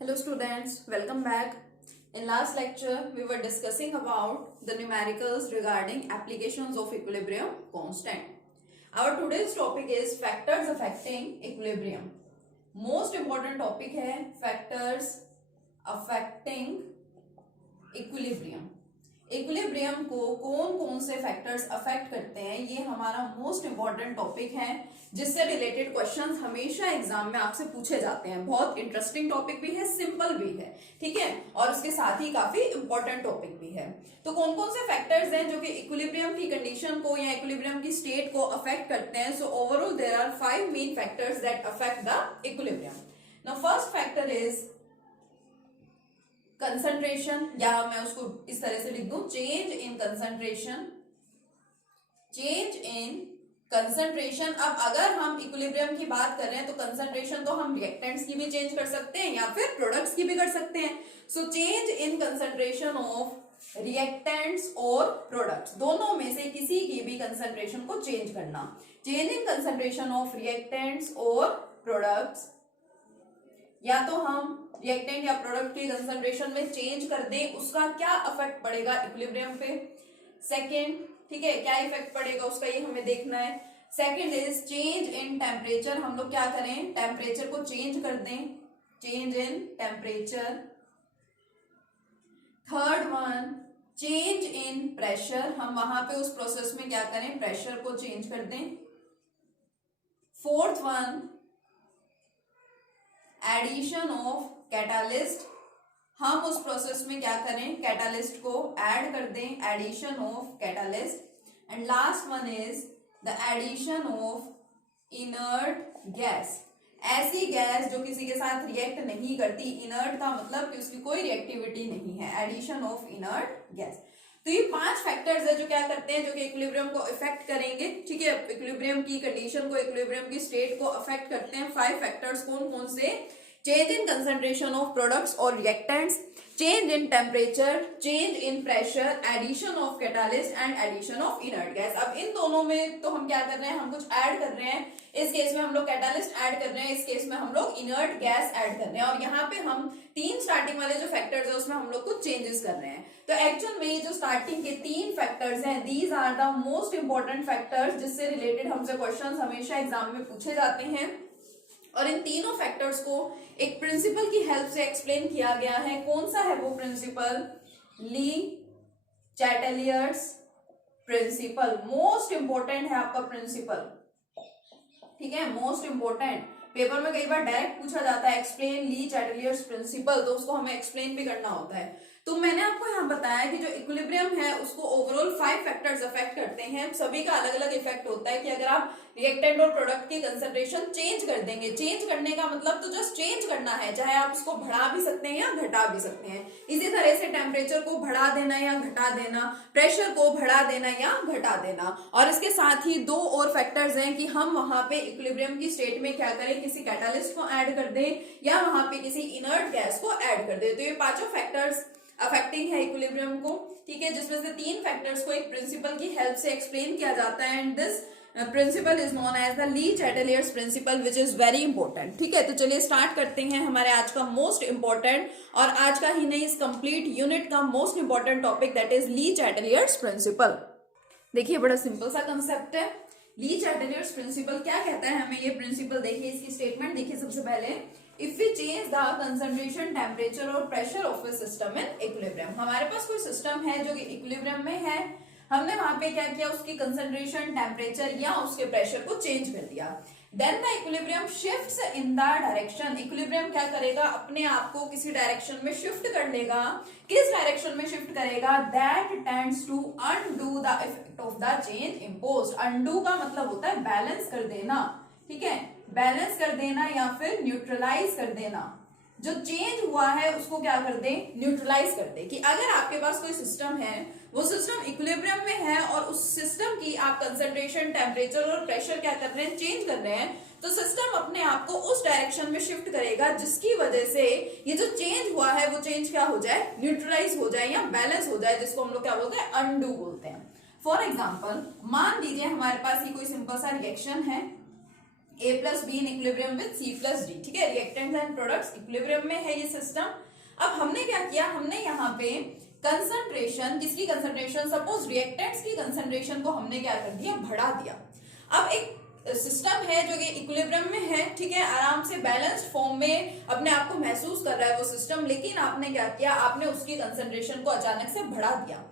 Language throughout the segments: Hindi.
Hello students, welcome back. In last lecture, we were discussing about the numericals regarding applications of equilibrium constant. Our today's topic is factors affecting equilibrium. Most important topic है factors affecting equilibrium. इक्विलिब्रियम को कौन कौन से फैक्टर्स अफेक्ट करते हैं, ये हमारा मोस्ट इंपॉर्टेंट टॉपिक है, जिससे रिलेटेड क्वेश्चंस हमेशा एग्जाम में आपसे पूछे जाते हैं. बहुत इंटरेस्टिंग टॉपिक भी है, सिंपल भी है, ठीक है, और उसके साथ ही काफी इंपॉर्टेंट टॉपिक भी है. तो कौन कौन से फैक्टर्स हैं जो कि इक्विलिब्रियम की कंडीशन को या इक्विलिब्रियम की स्टेट को अफेक्ट करते हैं. So overall there are 5 main factors that affect the equilibrium. Now first factor is concentration, या मैं उसको इस तरह से लिख दूं, change in concentration. Change in concentration. अब अगर हम इक्विलिब्रियम की बात कर रहे हैं तो कंसंट्रेशन तो हम रिएक्टेंट्स की भी चेंज कर सकते हैं या फिर प्रोडक्ट्स की भी कर सकते हैं. So change in concentration of reactants और प्रोडक्ट्स, दोनों में से किसी की भी कंसंट्रेशन को चेंज करना. Change in concentration of reactants और प्रोडक्ट्स, या तो हम रिएक्टेंट या प्रोडक्ट के कंसंट्रेशन में चेंज कर दें, उसका क्या इफेक्ट पड़ेगा इक्विलिब्रियम पे. सेकंड, ठीक है, क्या इफेक्ट पड़ेगा उसका ये हमें देखना है. Second is change in temperature. हम लोग क्या करें, टेम्परेचर को चेंज कर दें, change in temperature. Third one, change in pressure. हम वहां पे उस प्रोसेस में क्या करें, प्रेशर को चेंज कर दें. Fourth one, addition of catalyst. हम उस प्रोसेस में क्या करें, कैटालिस्ट को ऐड कर दें, addition of catalyst. And last one is the addition of inert gas. ऐसी गैस जो किसी के साथ रिएक्ट नहीं करती. इनर्ट का मतलब कि उसकी कोई रिएक्टिविटी नहीं है. Addition of inert gas. तो ये 5 फैक्टर्स है जो क्या करते हैं, जो कि इक्विलिब्रियम को इफेक्ट करेंगे. ठीक है, इक्विलिब्रियम की कंडीशन को, इक्विलिब्रियम की स्टेट को अफेक्ट करते हैं. 5 फैक्टर्स कौन कौन से, change in concentration of products और reactants, change in temperature, change in pressure, addition of catalyst and addition of inert gas. अब इन दोनों में तो हम क्या कर रहे हैं, हम कुछ ऐड कर रहे हैं. इस केस में हम लोग कैटालिस्ट ऐड कर रहे हैं, इस केस में हम लोग इनर्ट गैस ऐड कर रहे हैं, और यहाँ पे हम 3 स्टार्टिंग वाले जो फैक्टर्स है उसमें हम लोग कुछ चेंजेस कर रहे हैं. तो एक्चुअल में ये जो स्टार्टिंग के 3 फैक्टर्स हैं, these are the most important factors, जिससे रिलेटेड हमसे क्वेश्चंस हमेशा एग्जाम में पूछे जाते हैं. और इन तीनों फैक्टर्स को एक प्रिंसिपल की हेल्प से एक्सप्लेन किया गया है. कौन सा है वो प्रिंसिपल, ली चैटेलियर्स प्रिंसिपल. मोस्ट इंपॉर्टेंट है आपका प्रिंसिपल, ठीक है, मोस्ट इंपॉर्टेंट. पेपर में कई बार डायरेक्ट पूछा जाता है एक्सप्लेन ली चैटेलियर्स प्रिंसिपल, तो उसको हमें एक्सप्लेन भी करना होता है. तो मैंने आपको यहाँ बताया कि जो इक्विलिब्रियम है उसको ओवरऑल 5 फैक्टर्स अफेक्ट करते हैं. सभी का अलग अलग इफेक्ट होता है कि अगर आप रिएक्टेंट और प्रोडक्ट की कंसंट्रेशन चेंज कर देंगे. चेंज करने का मतलब तो जस्ट चेंज करना है, चाहे आप उसको बढ़ा भी सकते हैं या घटा भी सकते हैं. इसी तरह से टेम्परेचर को बढ़ा देना या घटा देना, प्रेशर को बढ़ा देना या घटा देना. और इसके साथ ही 2 और फैक्टर्स हैं कि हम वहां पे इक्विलिब्रियम की स्टेट में क्या करें, किसी कैटालिस्ट को ऐड कर दें या वहां पे किसी इनर्ट गैस को ऐड कर दें. तो ये 5 फैक्टर्स अफेक्टिंग है इक्विलिब्रियम को, ठीक है, जिसमें से 3 फैक्टर्स को एक प्रिंसिपल की हेल्प से एक्सप्लेन किया जाता है. And this principle is known as the Le Chatelier's principle, which is very important. ठीक है, तो चलिए स्टार्ट करते हैं हमारे आज का मोस्ट इंपॉर्टेंट, और आज का ही नहीं, इस कंप्लीट यूनिट का most important topic, that is Le Chatelier's principle. देखिए, बड़ा सिंपल सा कंसेप्ट है. ली चैटेलियर्स प्रिंसिपल क्या कहता है हमें, ये प्रिंसिपल देखिए, इसकी स्टेटमेंट देखिए. सबसे पहले, if we change the concentration, temperature और pressure of a system in equilibrium. हमारे पास कोई सिस्टम है जो कि इक्विलिब्रियम में है, हमने वहां पे क्या किया, उसकी कंसंट्रेशन, टेम्परेचर या उसके प्रेशर को चेंज कर दिया. Then the equilibrium shifts in the direction. Equilibrium क्या करेगा, अपने आप को किसी डायरेक्शन में शिफ्ट कर लेगा. किस डायरेक्शन में शिफ्ट करेगा, that tends to undo the effect of the change imposed. Undo का मतलब होता है बैलेंस कर देना, ठीक है, बैलेंस कर देना या फिर न्यूट्रलाइज कर देना. जो चेंज हुआ है उसको क्या कर दे, न्यूट्रलाइज कर दे. कि अगर आपके पास कोई सिस्टम है, वो सिस्टम इक्विलिब्रियम में है, और उस सिस्टम की आप कंसंट्रेशन, टेम्परेचर और प्रेशर क्या कर रहे हैं, चेंज कर रहे हैं, तो सिस्टम अपने आप को उस डायरेक्शन में शिफ्ट करेगा जिसकी वजह से ये जो चेंज हुआ है वो चेंज क्या हो जाए, न्यूट्रलाइज हो जाए या बैलेंस हो जाए, जिसको हम लोग क्या बोलते हैं, अनडू बोलते हैं. फॉर एग्जाम्पल, मान लीजिए हमारे पास ये कोई सिंपल सा रिएक्शन है, A plus be in equilibrium with C plus D, ठीक है, रिएक्टेंट्स एंड प्रोडक्ट्स इक्विलिब्रियम में है ये सिस्टम। अब हमने क्या किया, हमने यहाँ पे कंसंट्रेशन, किसकी कंसंट्रेशन, सपोज रिएक्टेंट्स की कंसंट्रेशन को हमने क्या कर दिया, बढ़ा दिया। अब एक सिस्टम है जो कि इक्विलिब्रियम में है, ठीक है, आराम से बैलेंस्ड फॉर्म में अपने आप को महसूस कर रहा है वो सिस्टम, लेकिन आपने क्या किया, आपने उसकी कंसंट्रेशन को अचानक से बढ़ा दिया।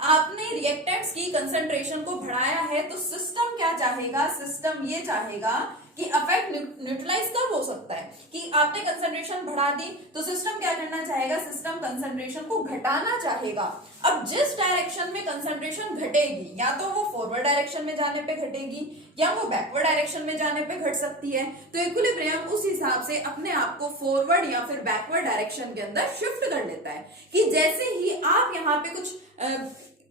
आपने रिएक्टेंट्स की कंसंट्रेशन को बढ़ाया है तो सिस्टम क्या चाहेगा, सिस्टम ये चाहेगा कि अफेक्ट न्यूट्रलाइज कब हो सकता है, कि आपने कंसंट्रेशन बढ़ा दी तो सिस्टम क्या करना चाहेगा, सिस्टम कंसंट्रेशन को घटाना चाहेगा। अब जिस डायरेक्शन में कंसंट्रेशन घटेगी, या तो वो फॉरवर्ड डायरेक्शन में जाने पे घटेगी या वो बैकवर्ड डायरेक्शन में जाने पे घट सकती है, तो इक्विलिब्रियम उस हिसाब से अपने आप को फॉरवर्ड या फिर बैकवर्ड डायरेक्शन के अंदर शिफ्ट कर लेता है, कि जैसे ही आप यहाँ पे कुछ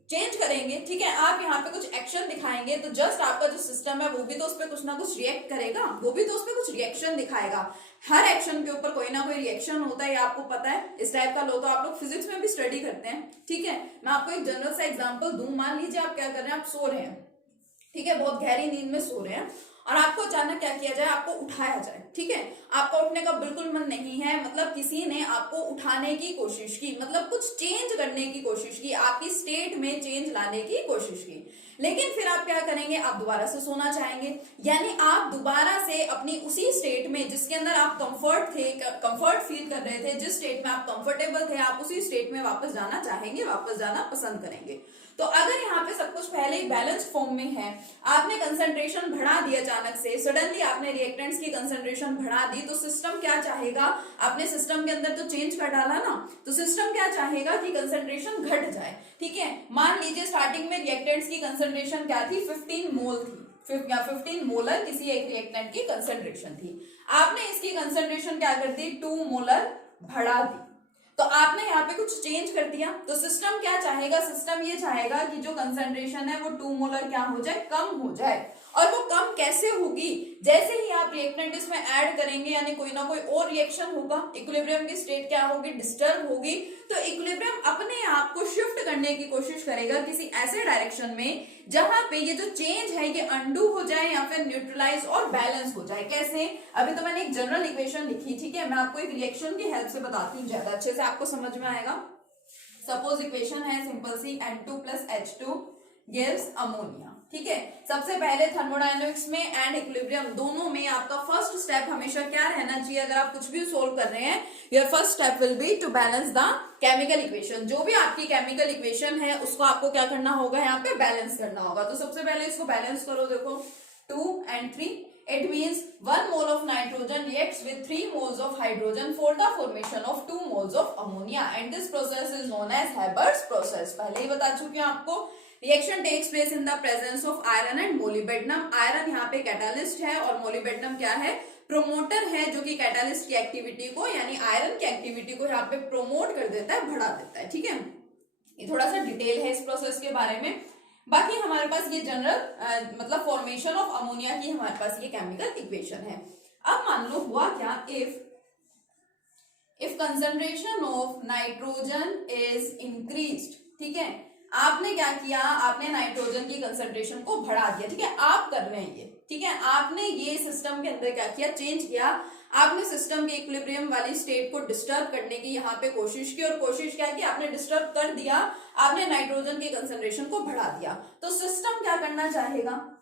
चेंज करेंगे, ठीक है, आप यहाँ पे कुछ एक्शन दिखाएंगे तो जस्ट आपका जो सिस्टम है वो भी तो उस पर कुछ ना कुछ रिएक्ट करेगा, वो भी तो उस पर कुछ रिएक्शन दिखाएगा। हर एक्शन के ऊपर कोई ना कोई रिएक्शन होता है, ये आपको पता है। इस टाइप का लो तो आप लोग फिजिक्स में भी स्टडी करते हैं, ठीक है। मैं आपको एक जनरल सा एग्जांपल दूं, मान लीजिए आप क्या कर रहे हैं, आप सो रहे हैं, ठीक है, बहुत गहरी नींद में सो रहे हैं और आपको अचानक क्या किया जाए, आपको उठाया जाए, ठीक है, आपका उठने का बिल्कुल मन नहीं है, मतलब किसी ने आपको उठाने की कोशिश की, मतलब कुछ चेंज करने की कोशिश की, आपकी स्टेट में चेंज लाने की कोशिश की, लेकिन फिर आप क्या करेंगे, आप दोबारा से सोना चाहेंगे, यानी आप दोबारा से अपनी उसी स्टेट में जिसके अंदर आप कंफर्ट फील कर रहे थे, जिस स्टेट में आप कंफर्टेबल थे, आप उसी स्टेट में वापस जाना चाहेंगे, वापस जाना पसंद करेंगे। तो अगर यहाँ पे सब कुछ पहले ही बैलेंस फॉर्म में है, आपने कंसंट्रेशन बढ़ा दी अचानक से, सडनली आपने रिएक्टेंट्स की कंसंट्रेशन बढ़ा दी, तो सिस्टम क्या चाहेगा, आपने सिस्टम के अंदर तो चेंज कर डाला ना, तो सिस्टम क्या चाहेगा कि कंसंट्रेशन घट जाए, ठीक है। मान लीजिए स्टार्टिंग में रिएक्टेंट्स की कंसंट्रेशन क्या थी, 15 मोल थी, 15 मोलर किसी एक रिएक्टेंट की कंसंट्रेशन थी, आपने इसकी कंसंट्रेशन क्या कर दी, 2 मोलर बढ़ा दी, तो आपने यहाँ पे कुछ चेंज कर दिया, तो सिस्टम क्या चाहेगा, सिस्टम ये चाहेगा कि जो कंसंट्रेशन है वो 2 मोलर क्या हो जाए, कम हो जाए। और वो कम कैसे होगी, जैसे ही आप रिएक्टेंट इसमें ऐड करेंगे, यानी कोई ना कोई और रिएक्शन होगा, इक्विलिब्रियम की स्टेट क्या होगी, डिस्टर्ब होगी, तो इक्विलिब्रियम अपने आप को शिफ्ट करने की कोशिश करेगा किसी ऐसे डायरेक्शन में जहां पे ये जो चेंज है ये अंडू हो जाए या फिर न्यूट्रलाइज और बैलेंस हो जाए। कैसे, अभी तो मैंने एक जनरल इक्वेशन लिखी, ठीक है, मैं आपको एक रिएक्शन की हेल्प से बताती हूँ, ज्यादा अच्छे से आपको समझ में आएगा। सपोज इक्वेशन है सिंपल सी, N2 + H2 गिव्स अमोनिया, ठीक है। सबसे पहले थर्मोडायनेमिक्स में एंड इक्विलिब्रियम दोनों में आपका फर्स्ट स्टेप हमेशा क्या रहना चाहिए, अगर आप कुछ भी सोल्व कर रहे हैं, your first step will be to balance the chemical equation. जो भी आपकी केमिकल इक्वेशन है उसको आपको क्या करना होगा, यहाँ पे बैलेंस करना होगा। तो सबसे पहले इसको बैलेंस करो, देखो 2 and 3, it means 1 mole of nitrogen reacts with 3 moles of hydrogen for the formation of 2 moles of ammonia and this process is known as Haber's process। पहले ही बता चुकी हूँ आपको। Reaction takes place in the presence of iron and molybdenum. Iron यहाँ पे कैटालिस्ट है और मोलिबेडनम क्या है, प्रोमोटर है, जो कि कैटालिस्ट की एक्टिविटी को, यानी आयरन की एक्टिविटी को यहाँ पे प्रोमोट कर देता है, बढ़ा देता है, ठीक है। ये थोड़ा सा डिटेल है इस प्रोसेस के बारे में। बाकी हमारे पास ये जनरल मतलब फॉर्मेशन ऑफ अमोनिया की हमारे पास ये केमिकल इक्वेशन है। अब मान लो हुआ क्या, if concentration of nitrogen is increased, ठीक है, आपने क्या किया, आपने नाइट्रोजन की कंसंट्रेशन को बढ़ा दिया, ठीक है, आप कर रहे हैं ये, ठीक है, आपने ये सिस्टम के अंदर क्या किया, चेंज किया, आपने सिस्टम के इक्विलिब्रियम वाली स्टेट को डिस्टर्ब करने की यहाँ पे कोशिश की, और कोशिश क्या की, आपने डिस्टर्ब कर दिया, आपने नाइट्रोजन की कंसंट्रेशन को बढ़ा दिया। तो सिस्टम क्या करना चाहेगा,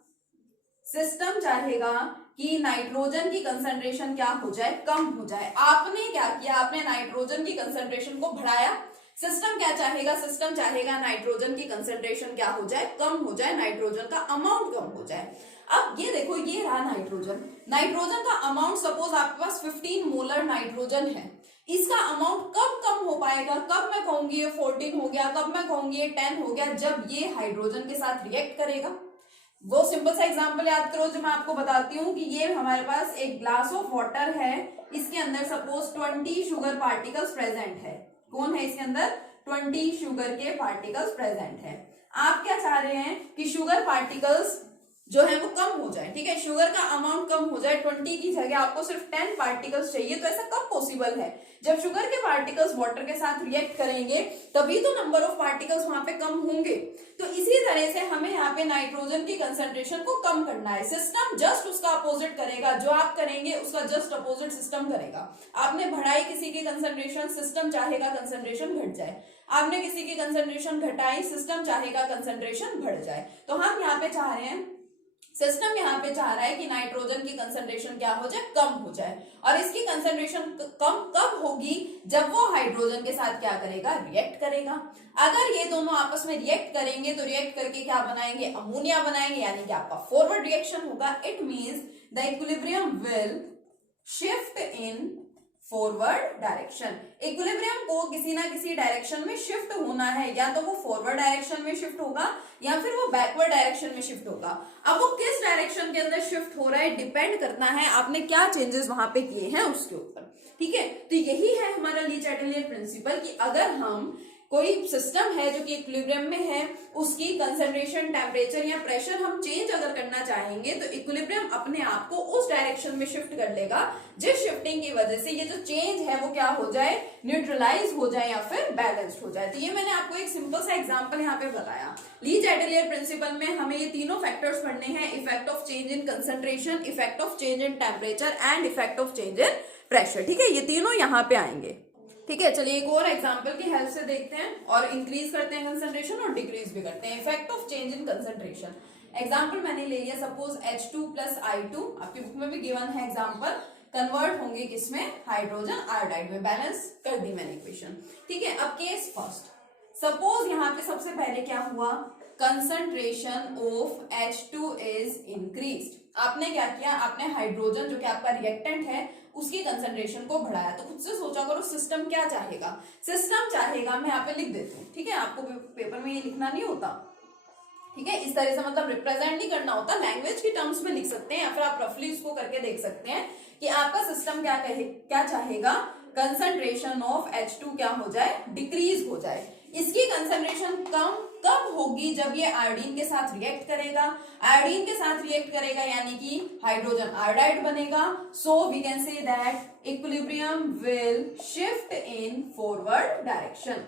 सिस्टम चाहेगा कि नाइट्रोजन की कंसंट्रेशन क्या हो जाए, कम हो जाए। आपने क्या किया, आपने नाइट्रोजन की कंसंट्रेशन को बढ़ाया, सिस्टम क्या चाहेगा, सिस्टम चाहेगा नाइट्रोजन की कंसंट्रेशन क्या हो जाए, कम हो जाए, नाइट्रोजन का अमाउंट कम हो जाए। अब ये देखो, ये रहा नाइट्रोजन, नाइट्रोजन का अमाउंट सपोज आपके पास 15 मोलर नाइट्रोजन है, इसका अमाउंट कब कम हो पाएगा, कब मैं कहूंगी ये 14 हो गया, कब मैं कहूंगी ये 10 हो गया, जब ये हाइड्रोजन के साथ रिएक्ट करेगा। वो सिंपल सा एग्जांपल याद करो जो मैं आपको बताती हूँ कि ये हमारे पास एक ग्लास ऑफ वाटर है, इसके अंदर सपोज 20 शुगर पार्टिकल्स प्रेजेंट है। कौन है इसके अंदर, 20 शुगर के पार्टिकल्स प्रेजेंट है। आप क्या चाह रहे हैं कि शुगर पार्टिकल्स जो है वो कम हो जाए, ठीक है, शुगर का अमाउंट कम हो जाए, 20 की जगह आपको सिर्फ 10 पार्टिकल्स चाहिए, तो ऐसा कब पॉसिबल है? जब शुगर के पार्टिकल्स वाटर के साथ रिएक्ट करेंगे तभी तो नंबर ऑफ पार्टिकल्स वहां पे कम होंगे। तो इसी तरह से हमें यहाँ पे नाइट्रोजन की कंसंट्रेशन को कम करना है। सिस्टम जस्ट उसका अपोजिट करेगा, जो आप करेंगे उसका जस्ट अपोजिट सिस्टम करेगा। आपने बढ़ाई किसी की कंसंट्रेशन, सिस्टम चाहेगा कंसंट्रेशन घट जाए। आपने किसी की कंसंट्रेशन घटाई, सिस्टम चाहेगा कंसंट्रेशन बढ़ जाए। तो हम यहाँ पे चाह रहे हैं, सिस्टम यहाँ पे चाह रहा है कि नाइट्रोजन की कंसंट्रेशन क्या हो जाए, कम हो जाए। और इसकी कंसंट्रेशन कम कब होगी? जब वो हाइड्रोजन के साथ क्या करेगा, रिएक्ट करेगा। अगर ये दोनों आपस में रिएक्ट करेंगे तो रिएक्ट करके क्या बनाएंगे, अमोनिया बनाएंगे, यानी कि आपका फॉरवर्ड रिएक्शन होगा। It means the equilibrium will shift in forward direction. Equilibrium को किसी ना किसी डायरेक्शन में शिफ्ट होना है, या तो वो फॉरवर्ड डायरेक्शन में शिफ्ट होगा या फिर वो बैकवर्ड डायरेक्शन में शिफ्ट होगा। अब वो किस डायरेक्शन के अंदर शिफ्ट हो रहा है डिपेंड करता है आपने क्या चेंजेस वहां पे किए हैं उसके ऊपर, ठीक है। तो यही है हमारा ली चैटलियर प्रिंसिपल कि अगर हम कोई सिस्टम है जो कि इक्विलिब्रियम में है, उसकी कंसंट्रेशन, टेम्परेचर या प्रेशर हम चेंज अगर करना चाहेंगे तो इक्विलिब्रियम अपने आप को उस डायरेक्शन में शिफ्ट कर लेगा जिस शिफ्टिंग की वजह से ये जो चेंज है वो क्या हो जाए, न्यूट्रलाइज हो जाए या फिर बैलेंस्ड हो जाए। तो ये मैंने आपको एक सिंपल सा एग्जांपल यहाँ पे बताया। ली चैटलियर प्रिंसिपल में हमें ये तीनों फैक्टर्स पढ़ने हैं, effect of change in concentration, effect of change in temperature and effect of change in pressure, ठीक है। ये तीनों यहाँ पे आएंगे, ठीक है। चलिए एक और एग्जांपल की हेल्प से देखते हैं और इंक्रीज करते हैं कंसंट्रेशन और डिक्रीज भी करते हैं। Effect of change in concentration, example मैंने ले लिया, सपोज H2 प्लस I2, आपकी बुक में भी गिवन है एग्जांपल, कन्वर्ट होंगे किसमें, हाइड्रोजन आयोडाइड में। बैलेंस कर दी मैंने इक्वेशन, ठीक है। अब केस फर्स्ट, सपोज यहाँ पे सबसे पहले क्या हुआ, concentration of H2 is increased. आपने क्या किया, आपने हाइड्रोजन जो कि आपका रिएक्टेंट है उसकी कंसंट्रेशन को बढ़ाया। तो खुद से सोचा करो सिस्टम क्या चाहेगा, सिस्टम चाहेगा, मैं यहाँ पे लिख देती हूँ, ठीक है, आपको पेपर में ये लिखना नहीं होता, ठीक है, इस तरह से मतलब रिप्रेजेंट नहीं करना होता, लैंग्वेज की टर्म्स में लिख सकते हैं या फिर आप रफली इसको करके देख सकते हैं कि आपका सिस्टम क्या चाहेगा, कंसंट्रेशन ऑफ H2 क्या हो जाए, डिक्रीज हो जाए। इसकी कंसंट्रेशन कम कब होगी, जब ये आयोडीन के साथ रिएक्ट करेगा। आयोडीन के साथ रिएक्ट करेगा यानी कि हाइड्रोजन आयोडाइड बनेगा। So we can say that equilibrium will shift in forward direction.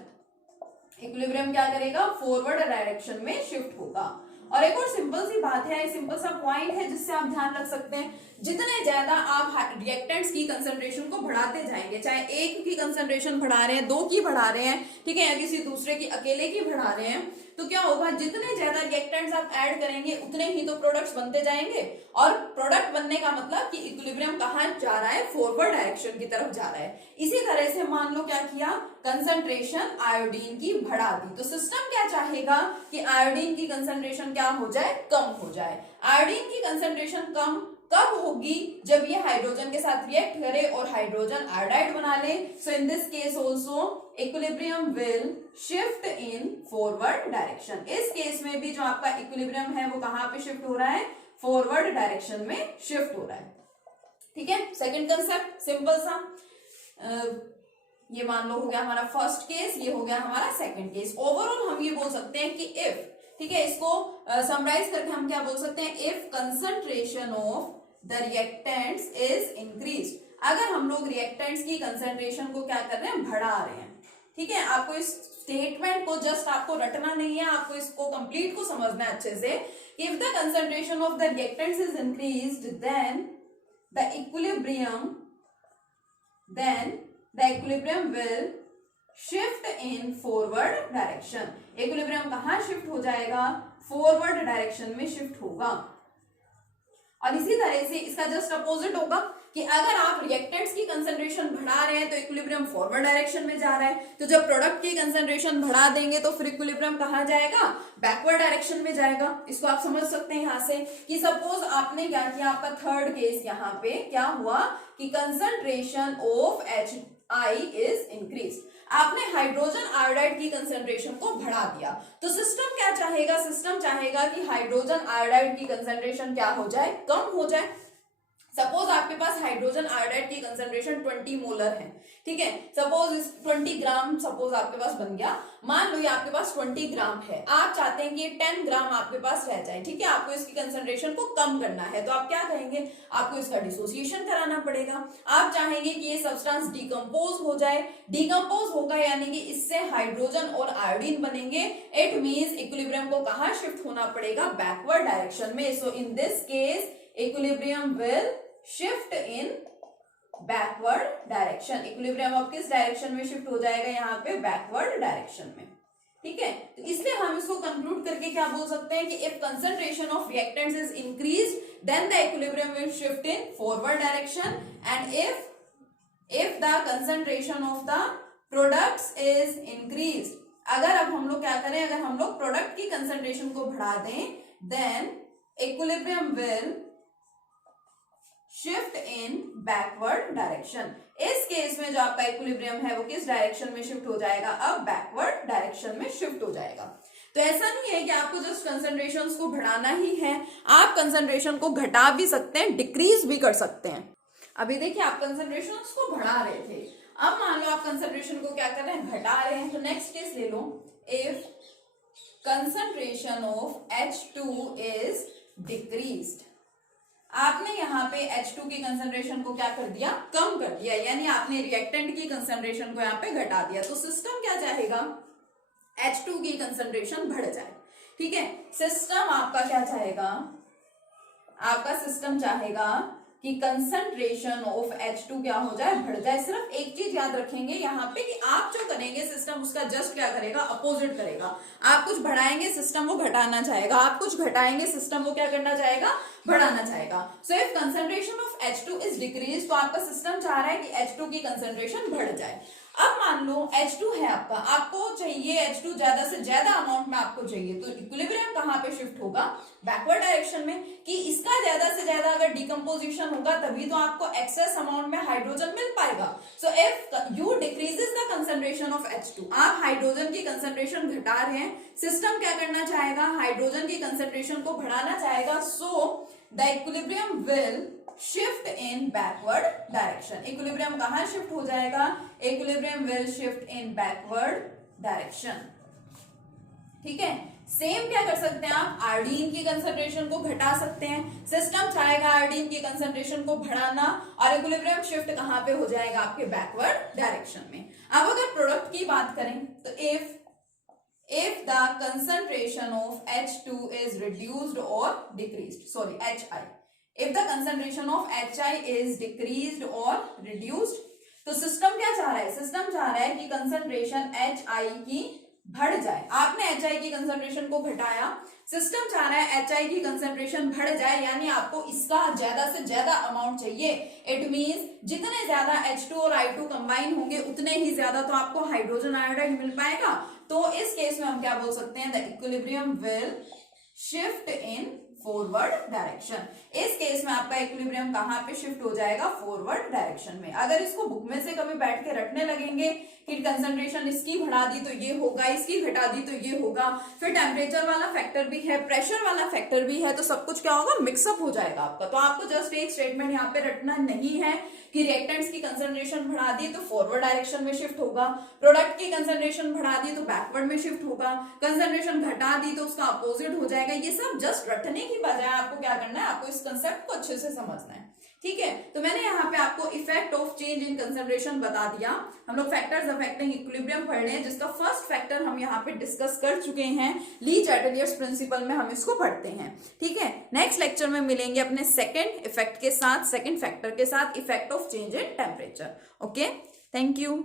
Equilibrium क्या करेगा, फॉरवर्ड डायरेक्शन में शिफ्ट होगा। और एक और सिंपल सी बात है, सिंपल सा पॉइंट है जिससे आप ध्यान रख सकते हैं, जितने ज्यादा आप रिएक्टेंट्स की कंसंट्रेशन को बढ़ाते जाएंगे, चाहे एक की कंसंट्रेशन बढ़ा रहे हैं, दो की बढ़ा रहे हैं, ठीक है, या किसी दूसरे की अकेले की बढ़ा रहे हैं, तो क्या होगा, जितने ज्यादा रिएक्टेंट्स आप ऐड करेंगे उतने ही तो प्रोडक्ट्स बनते जाएंगे। और प्रोडक्ट बनने का मतलब कि इक्विलिब्रियम कहाँ जा रहा है, फॉरवर्ड डायरेक्शन की तरफ जा रहा है। इसी तरह से मान लो क्या किया, कंसंट्रेशन आयोडीन की बढ़ा दी, तो सिस्टम क्या चाहेगा कि आयोडीन की कंसंट्रेशन क्या हो जाए, कम हो जाए। आयोडीन की कंसंट्रेशन कम कब होगी, जब ये हाइड्रोजन के साथ रिएक्ट करे और हाइड्रोजन आयोडाइड बना ले। So in this case also equilibrium will shift in forward direction. इस केस में भी जो आपका इक्विलिब्रियम है वो कहां पे शिफ्ट हो रहा है, फॉरवर्ड डायरेक्शन में शिफ्ट हो रहा है, ठीक है। सेकंड कंसेप्ट सिंपल सा, ये मान लो हो गया हमारा फर्स्ट केस, ये हो गया हमारा सेकंड केस। ओवरऑल हम ये बोल सकते हैं कि इफ, ठीक है, इसको समराइज करके हम क्या बोल सकते हैं, if concentration of the reactants is increased. अगर हम लोग रिएक्टेंट्स की कंसंट्रेशन को क्या कर रहे हैं, बढ़ा रहे हैं, ठीक है। आपको इस स्टेटमेंट को जस्ट आपको रटना नहीं है, आपको इसको कंप्लीट को समझना है अच्छे से। If the concentration of the reactants is increased then the equilibrium will shift in forward direction. Equilibrium कहां शिफ्ट हो जाएगा, फॉरवर्ड डायरेक्शन में शिफ्ट होगा। और इसी तरह से इसका जस्ट अपोजिट होगा कि अगर आप रिएक्टेंट्स की कंसंट्रेशन बढ़ा रहे हैं तो इक्विलिब्रियम फॉरवर्ड डायरेक्शन में जा रहा है, तो जब प्रोडक्ट की कंसंट्रेशन बढ़ा देंगे तो फिर इक्विलिब्रियम कहां जाएगा, बैकवर्ड डायरेक्शन में जाएगा। इसको आप समझ सकते हैं यहां से कि सपोज आपने क्या किया, आपका थर्ड केस यहाँ पे क्या हुआ कि concentration of HI is increase. आपने हाइड्रोजन आयोडाइड की कंसंट्रेशन को बढ़ा दिया, तो सिस्टम क्या चाहेगा, सिस्टम चाहेगा कि हाइड्रोजन आयोडाइड की कंसंट्रेशन क्या हो जाए, कम हो जाए। सपोज आपके पास हाइड्रोजन आयोडाइड की कंसेंट्रेशन 20 मोलर है, ठीक है। सपोज इस 20 ग्राम सपोज आपके पास बन गया, मान लो ये आपके पास 20 ग्राम है, आप चाहते हैं कि 10 ग्राम आपके पास रह जाए, ठीक है। आपको इसकी कंसेंट्रेशन को कम करना है, तो आप क्या कहेंगे, आपको इसका डिसोसिएशन कराना पड़ेगा। आप चाहेंगे कि ये सब्सटेंस डिकम्पोज हो जाए, डिकम्पोज होगा यानी कि इससे हाइड्रोजन और आयोडीन बनेंगे। इट मीन्स इक्विलिब्रियम को कहां शिफ्ट होना पड़ेगा, बैकवर्ड डायरेक्शन में। So in this case equilibrium will shift in backward direction. Equilibrium अब किस डायरेक्शन में शिफ्ट हो जाएगा, यहाँ पे बैकवर्ड डायरेक्शन में, ठीक है। तो इसलिए हम इसको कंक्लूड करके क्या बोल सकते हैं कि if concentration of reactants is increased then the equilibrium will shift in forward direction, and if the concentration of the products is increased, अगर अब हम लोग क्या करें, अगर हम लोग प्रोडक्ट की कंसंट्रेशन को बढ़ा दें then equilibrium will shift in backward direction. इस केस में जो आपका इक्विलिब्रियम है वो किस डायरेक्शन में शिफ्ट हो जाएगा, अब बैकवर्ड डायरेक्शन में शिफ्ट हो जाएगा। तो ऐसा नहीं है कि आपको जस्ट कंसंट्रेशंस को बढ़ाना ही है, आप कंसंट्रेशन को घटा भी सकते हैं, डिक्रीज भी कर सकते हैं। अभी देखिए आप कंसंट्रेशंस को बढ़ा रहे थे, अब मान लो आप कंसंट्रेशन को क्या कर रहे हैं, घटा रहे हैं। तो नेक्स्ट केस ले लो, if concentration of H2 is decreased, आपने यहाँ पे H2 की कंसंट्रेशन को क्या कर दिया, कम कर दिया, यानी आपने रिएक्टेंट की कंसंट्रेशन को यहाँ पे घटा दिया। तो सिस्टम क्या चाहेगा, H2 की कंसंट्रेशन बढ़ जाए, ठीक है। सिस्टम आपका क्या चाहेगा, आपका सिस्टम चाहेगा कि कंसंट्रेशन ऑफ H2 क्या हो जाए, बढ़ जाए। सिर्फ एक चीज याद रखेंगे यहाँ पे कि आप जो करेंगे सिस्टम उसका जस्ट क्या करेगा, अपोजिट करेगा। आप कुछ बढ़ाएंगे सिस्टम वो घटाना चाहेगा, आप कुछ घटाएंगे सिस्टम वो क्या करना चाहेगा, बढ़ाना चाहेगा। So if concentration of H2 is decrease, तो आपका सिस्टम चाह रहा है कि H2 की कंसंट्रेशन बढ़ जाए। अब मान लो H2 है आपका, आपको चाहिए H2 ज्यादा से ज्यादा अमाउंट में आपको चाहिए, तो इक्विलिब्रियम कहां पे शिफ्ट होगा, बैकवर्ड डायरेक्शन में, कि इसका ज्यादा से ज्यादा अगर डिकम्पोजिशन होगा तभी तो आपको एक्सेस अमाउंट में हाइड्रोजन मिल पाएगा। So if you decreases the concentration of H2, आप हाइड्रोजन की कंसंट्रेशन घटा रहे हैं, सिस्टम क्या करना चाहेगा, हाइड्रोजन की कंसंट्रेशन को बढ़ाना चाहेगा। So the equilibrium will shift in backward direction. Equilibrium कहां शिफ्ट हो जाएगा, equilibrium will shift in backward direction, ठीक है। सेम क्या कर सकते हैं आप, आयोडीन की कंसंट्रेशन को घटा सकते हैं, सिस्टम चाहेगा आयोडीन की कंसंट्रेशन को बढ़ाना, और इक्विलिब्रियम शिफ्ट कहां पे हो जाएगा, आपके बैकवर्ड डायरेक्शन में। अब अगर प्रोडक्ट की बात करें तो if the concentration of H2 is reduced or decreased, sorry HI, if the concentration of HI is decreased or reduced, तो सिस्टम क्या चाह रहा है, सिस्टम चाह रहा है कि कंसंट्रेशन HI की बढ़ जाए। आपने HI की कंसंट्रेशन को घटाया, सिस्टम चाह रहा है HI की कंसंट्रेशन बढ़ जाए, यानी आपको इसका ज्यादा से ज्यादा अमाउंट चाहिए। इट मींस जितने ज्यादा H2 और I2 कंबाइन होंगे उतने ही ज्यादा तो आपको हाइड्रोजन आयोडाइड मिल पाएगा। तो इस केस में हम क्या बोल सकते हैं, the equilibrium will shift in forward direction. इस केस में आपका इक्विलिब्रियम कहां पे शिफ्ट हो जाएगा, फॉरवर्ड डायरेक्शन में। अगर इसको बुक में से कभी बैठ के रटने लगेंगे कि कंसंट्रेशन इसकी बढ़ा दी तो ये होगा, इसकी घटा दी तो ये होगा, फिर टेम्परेचर वाला फैक्टर भी है, प्रेशर वाला फैक्टर भी है, तो सब कुछ क्या होगा, मिक्सअप हो जाएगा आपका। तो आपको जस्ट एक स्टेटमेंट यहाँ पे रटना नहीं है कि रिएक्टेंट्स की कंसंट्रेशन बढ़ा दी तो फॉरवर्ड डायरेक्शन में शिफ्ट होगा, प्रोडक्ट की कंसंट्रेशन बढ़ा दी तो बैकवर्ड में शिफ्ट होगा, कंसंट्रेशन घटा दी तो उसका अपोजिट हो जाएगा। ये सब जस्ट रटने की बजाय आपको क्या करना है, आपको इस कंसेप्ट को अच्छे से समझना है, ठीक है। तो मैंने यहाँ पे आपको effect of change in concentration बता दिया। हम लोग फैक्टर्स अफेक्टिंग इक्विलिब्रियम पढ़ रहे हैं, जिसका फर्स्ट फैक्टर हम यहाँ पे डिस्कस कर चुके हैं, ली चैटलियर्स प्रिंसिपल में हम इसको पढ़ते हैं, ठीक है। नेक्स्ट लेक्चर में मिलेंगे अपने सेकंड इफेक्ट के साथ, सेकंड फैक्टर के साथ, effect of change in temperature. Okay, thank you.